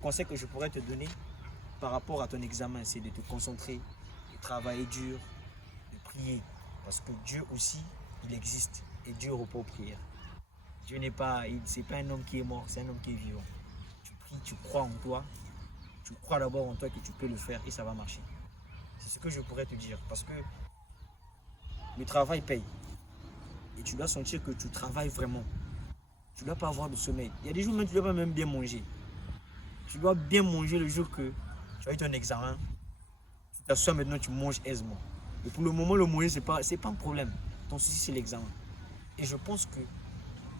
conseil que je pourrais te donner par rapport à ton examen, c'est de te concentrer, de travailler dur, de prier. Parce que Dieu aussi, il existe et Dieu répond aux prières. Dieu n'est pas, c'est pas un homme qui est mort, c'est un homme qui est vivant. Tu pries, tu crois en toi, tu crois d'abord en toi que tu peux le faire et ça va marcher. C'est ce que je pourrais te dire parce que le travail paye. Et tu dois sentir que tu travailles vraiment. Tu ne dois pas avoir de sommeil. Il y a des jours où tu ne dois pas même bien manger. Tu dois bien manger le jour que tu as eu ton examen. Tu t'assois maintenant, tu manges aisément. Et pour le moment, le manger, ce n'est pas un problème. Ton souci, c'est l'examen. Et je pense que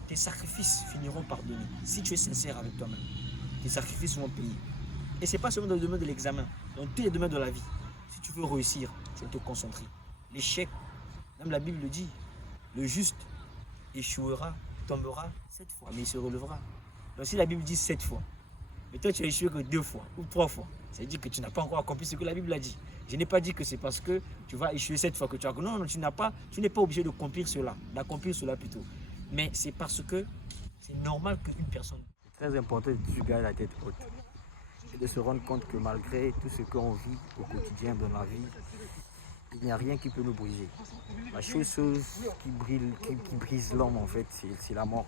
tes sacrifices finiront par donner. Si tu es sincère avec toi-même, tes sacrifices seront payés. Et ce n'est pas seulement dans le domaine de l'examen. Dans tous les domaines de la vie. Si tu veux réussir, tu dois te concentrer. L'échec, même la Bible le dit, le juste échouera, tombera 7 fois, mais il se relèvera. Donc si la Bible dit 7 fois, mais toi tu as échoué que 2 fois ou 3 fois, ça veut dire que tu n'as pas encore accompli ce que la Bible a dit. Je n'ai pas dit que c'est parce que tu vas échouer 7 fois que tu as... Non, non, tu n'es pas obligé d'accomplir cela plutôt. Mais c'est parce que c'est normal qu'une personne... C'est très important de toujours garder la tête haute et de se rendre compte que malgré tout ce qu'on vit au quotidien dans la vie, il n'y a rien qui peut nous briser. La chose qui brise l'homme, en fait, c'est la mort.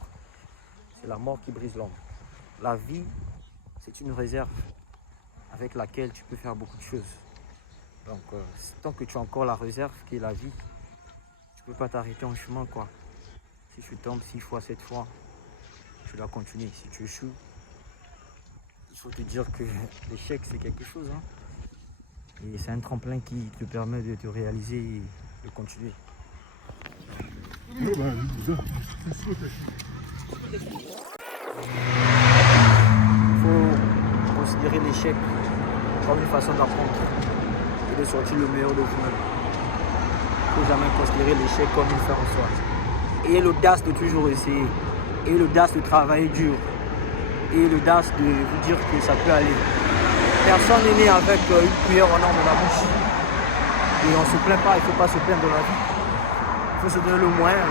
C'est la mort qui brise l'homme. La vie, c'est une réserve avec laquelle tu peux faire beaucoup de choses. Donc, tant que tu as encore la réserve qui est la vie, tu ne peux pas t'arrêter en chemin, quoi. Si tu tombes 6 fois, 7 fois, tu dois continuer. Si tu échoues, il faut te dire que l'échec, c'est quelque chose, hein. Et c'est un tremplin qui te permet de te réaliser et de continuer. Il faut considérer l'échec comme une façon d'apprendre et de sortir le meilleur de vous-même. Il ne faut jamais considérer l'échec comme une fin en soi. Ayez l'audace de toujours essayer. Ayez l'audace de travailler dur. Ayez l'audace de vous dire que ça peut aller. Personne n'est né avec une cuillère en or dans la bouche. Et on ne se plaint pas, il ne faut pas se plaindre dans la vie. Il faut se donner le moyen.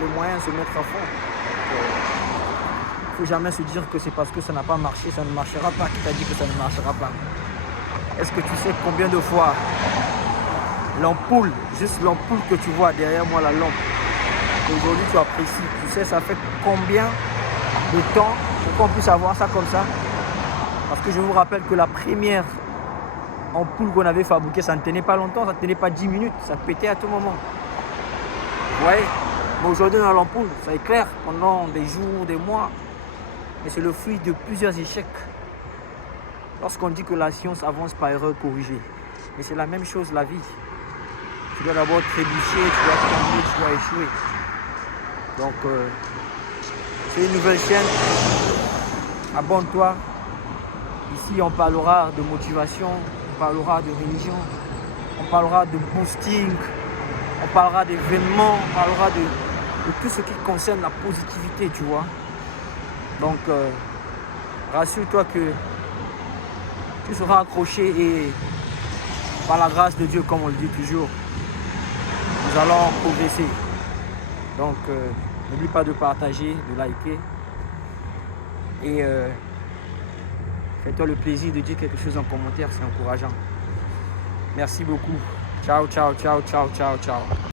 Le moyen de se mettre à fond. Il ne faut jamais se dire que c'est parce que ça n'a pas marché, ça ne marchera pas. Qui t'a dit que ça ne marchera pas? Est-ce que tu sais combien de fois l'ampoule, juste l'ampoule que tu vois derrière moi, la lampe, aujourd'hui tu apprécies, tu sais ça fait combien de temps pour qu'on puisse avoir ça comme ça? Parce que je vous rappelle que la première ampoule qu'on avait fabriquée, ça ne tenait pas longtemps, ça ne tenait pas 10 minutes, ça pétait à tout moment. Vous voyez? Mais aujourd'hui, dans l'ampoule, ça éclaire pendant des jours, des mois. Mais c'est le fruit de plusieurs échecs. Lorsqu'on dit que la science avance par erreur corrigée. Mais c'est la même chose, la vie. Tu dois d'abord trébucher, tu dois tomber, tu dois échouer. Donc, c'est une nouvelle chaîne. Abonne-toi. Ici, on parlera de motivation, on parlera de religion, on parlera de boosting, on parlera d'événements, on parlera de tout ce qui concerne la positivité, tu vois. Donc, rassure-toi que tu seras accroché et par la grâce de Dieu, comme on le dit toujours, nous allons progresser. Donc, n'oublie pas de partager, de liker et... fais-toi le plaisir de dire quelque chose en commentaire, c'est encourageant. Merci beaucoup. Ciao, ciao, ciao, ciao, ciao, ciao.